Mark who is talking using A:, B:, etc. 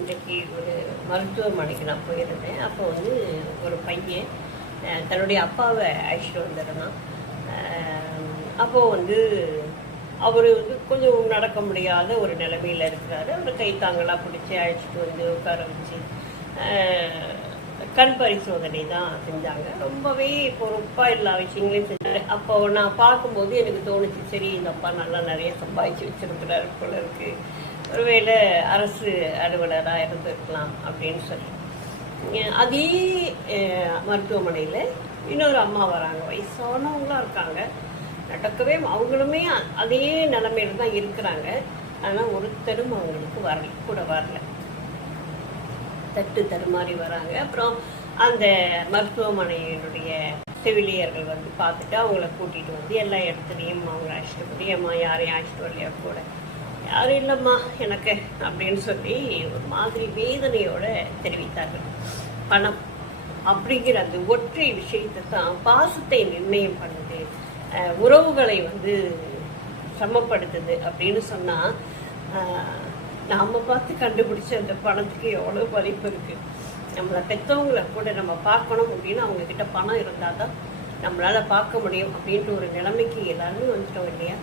A: இன்றைக்கு ஒரு மருத்துவமனைக்கு நான் போயிருந்தேன். அப்போ வந்து ஒரு பையன் தன்னுடைய அப்பாவை அழைச்சிட்டு வந்திருந்தான். அப்போ வந்து அவர் வந்து கொஞ்சம் நடக்க முடியாத ஒரு நிலைமையில் இருக்கிறாரு. அவர் கைத்தாங்களாக பிடிச்சி அழைச்சிட்டு வந்து உட்கார வச்சு கண் பரிசோதனை தான் செஞ்சாங்க. ரொம்பவே பொறுப்பாக எல்லா விஷயங்களையும் செஞ்சாரு. அப்போ நான் பார்க்கும்போது எனக்கு தோணுச்சு சரி இந்த அப்பா நல்லா நிறைய சம்பாதிச்சு வச்சிருக்கிறாரு போல இருக்குது ஒருவேளை அரசு அலுவலராக இருந்திருக்கலாம் அப்படின்னு சொல்லி. அஹ் அதே மருத்துவமனையில் இன்னொரு அம்மா வராங்க. வயசானவங்களாம் இருக்காங்க. நடக்கவே அவங்களுமே அதே நிலைமையில தான் இருக்கிறாங்க. ஆனால் ஒருத்தரும் அவங்களுக்கு வரல கூட வரல. தட்டு தருமாறி வராங்க. அப்புறம் அந்த மருத்துவமனையினுடைய செவிலியர்கள் வந்து பார்த்துட்டு அவங்கள கூட்டிகிட்டு வந்து எல்லா இடத்துலையும் அவங்கள அழைச்சிட்டு போய் அம்மா யாரையும் அழைச்சிட்டு வரலையா? கூட யாரும் இல்லைம்மா எனக்கு அப்படின்னு சொல்லி ஒரு மாதிரி வேதனையோட தெரிவித்தார்கள். பணம் அப்படிங்கிற அந்த ஒற்றை விஷயத்தை தான் பாசத்தை நிர்ணயம் பண்ணுது. உறவுகளை வந்து சமப்படுத்துது அப்படின்னு சொன்னால் நாம் பார்த்து கண்டுபிடிச்ச அந்த பணத்துக்கு எவ்வளோ மதிப்பு இருக்குது நம்மளை பெற்றவங்களை கூட நம்ம பார்க்கணும் அப்படின்னு அவங்கக்கிட்ட பணம் இருந்தால் தான் நம்மளால் பார்க்க முடியும் அப்படின்ட்டு ஒரு நிலைமைக்கு எல்லாருமே வந்துட்டோம் இல்லையா?